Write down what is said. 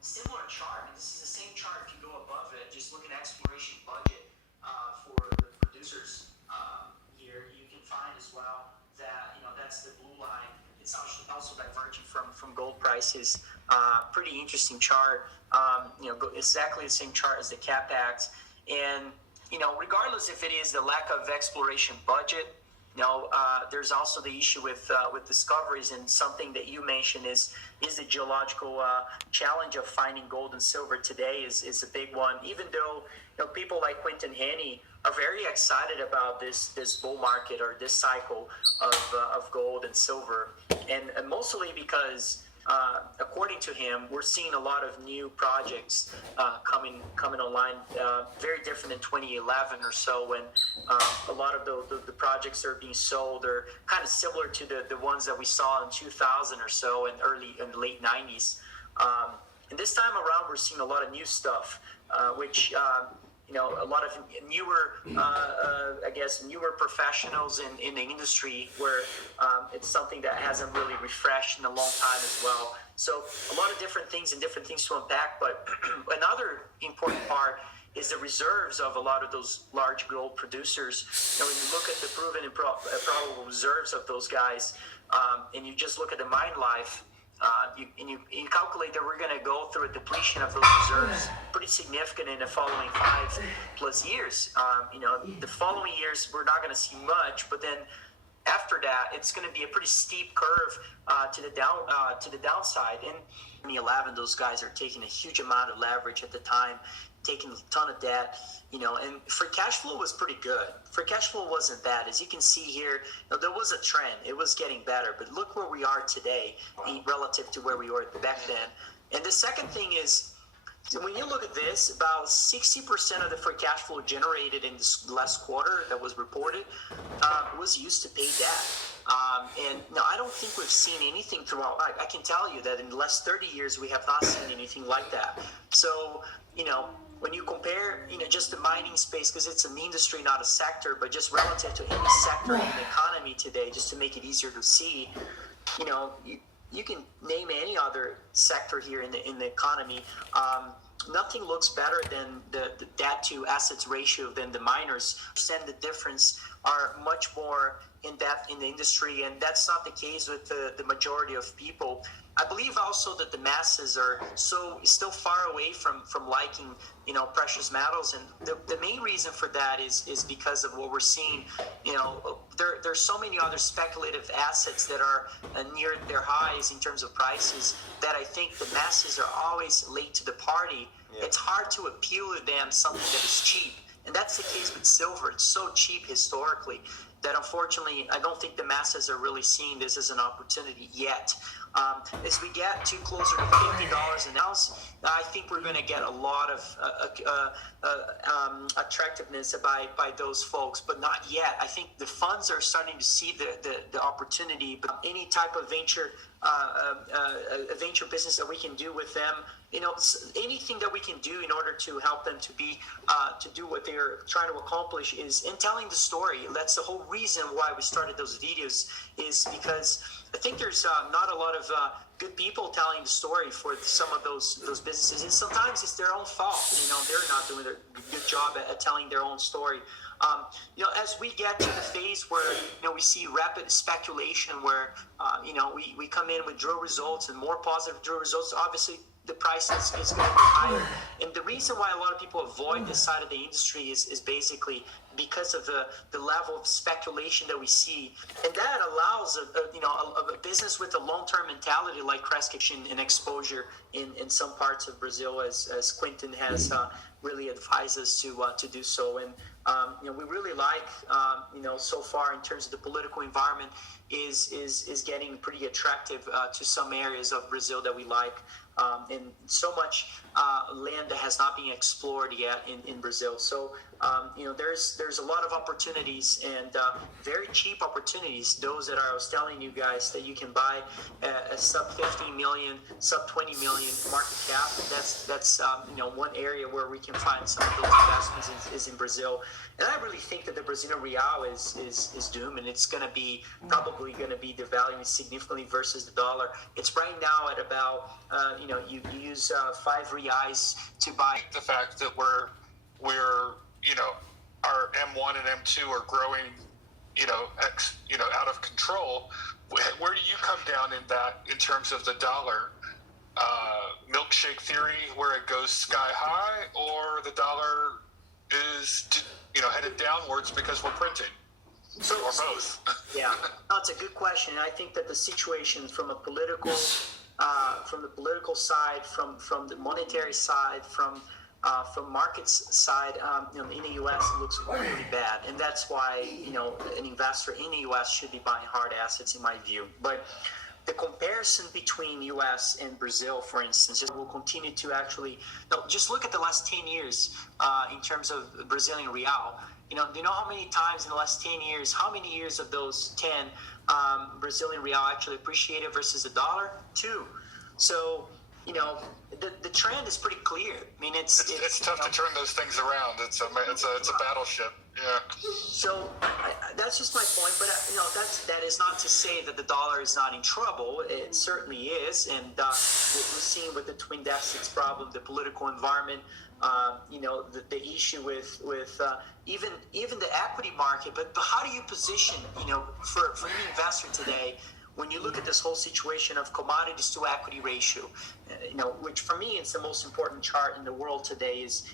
similar chart. I mean, this is the same chart. If you go above it, just look at exploration budget for the producers here. You can find as well that that's the blue line. It's also diverging from gold prices. Pretty interesting chart. Exactly the same chart as the CapEx. And regardless if it is the lack of exploration budget, there's also the issue with discoveries, and something that you mentioned is the geological challenge of finding gold and silver today is a big one. Even though people like Quinton Henney are very excited about this bull market or this cycle of gold and silver, and mostly because according to him, we're seeing a lot of new projects coming online, very different in 2011 or so, when a lot of the projects that are being sold are kind of similar to the ones that we saw in 2000 or so, in the late 90s. And this time around, we're seeing a lot of new stuff, which a lot of newer, newer professionals in the industry, where it's something that hasn't really refreshed in a long time as well. So a lot of different things to unpack. But another important part is the reserves of a lot of those large gold producers. When you look at the proven and probable reserves of those guys, and you just look at the mine life, you calculate that we're going to go through a depletion of those reserves pretty significant in the following 5+ years. The following years we're not going to see much, but then after that it's going to be a pretty steep curve to the downside. In 2011, those guys are taking a huge amount of leverage at the time, taking a ton of debt, and free cash flow was pretty good. Free cash flow wasn't bad. As you can see here, there was a trend. It was getting better, but look where we are today relative to where we were back then. And the second thing is, when you look at this, about 60% of the free cash flow generated in this last quarter that was reported was used to pay debt. And now I don't think we've seen anything throughout. I can tell you that in the last 30 years, we have not seen anything like that. So, when you compare, just the mining space, because it's an industry, not a sector, but just relative to any sector in the economy today, just to make it easier to see, you can name any other sector here in the economy. Nothing looks better than the debt to assets ratio than the miners. Understand the difference are much more in depth in the industry, and that's not the case with the majority of people. I believe also that the masses are still far away from liking precious metals, and the main reason for that is because of what we're seeing. There's so many other speculative assets that are near their highs in terms of prices, that I think the masses are always late to the party. Yeah. It's hard to appeal to them something that is cheap, and that's the case with silver. It's so cheap historically that unfortunately I don't think the masses are really seeing this as an opportunity yet. As we get too closer to $50 an ounce, I think we're going to get a lot of attractiveness by those folks, but not yet. I think the funds are starting to see the opportunity, but any type of venture business that we can do with them, anything that we can do in order to help them to do what they're trying to accomplish is in telling the story. That's the whole reason why we started those videos, is because I think there's not a lot of good people telling the story for some of those businesses, and sometimes it's their own fault. They're not doing a good job at telling their own story. As we get to the phase where we see rapid speculation, where we come in with drill results and more positive drill results, obviously the price is going to be higher. And the reason why a lot of people avoid this side of the industry is basically because of the level of speculation that we see. And that allows a business with a long-term mentality like Crescent and exposure in some parts of Brazil, as Quinton has really advised us to do so. And we really like so far in terms of the political environment is getting pretty attractive to some areas of Brazil that we like. And so much land that has not been explored yet in Brazil. So there's a lot of opportunities, and very cheap opportunities. Those that I was telling you guys that you can buy a sub 15 million, sub 20 million market cap. That's one area where we can find some of those investments is in Brazil. And I really think that the Brazilian real is doomed, and it's probably going to be devaluing significantly versus the dollar. It's right now at about you use 5 reais to buy. The fact that we're our M1 and M2 are growing, out of control. Where do you come down in that in terms of the dollar? Milkshake theory, where it goes sky high, or the dollar is headed downwards because we're printing, or both? Yeah, that's a good question. And I think that the situation from a political, from the political side, from the monetary side, from markets side, in the U.S. it looks really bad, and that's why an investor in the U.S. should be buying hard assets, in my view. But the comparison between U.S. and Brazil, for instance, will continue to actually. No, just look at the last 10 years in terms of Brazilian real. Do you know how many times in the last 10 years, how many years of those 10 Brazilian real actually appreciated versus the dollar? 2. So, the trend is pretty clear. I mean, it's tough to turn those things around. It's a battleship. Yeah. So that's just my point. But that is not to say that the dollar is not in trouble. It certainly is, and we're seeing with the twin deficits problem, the political environment, the issue with even the equity market. But how do you position, for the investor today? When you look at this whole situation of commodities to equity ratio, which for me is the most important chart in the world today, is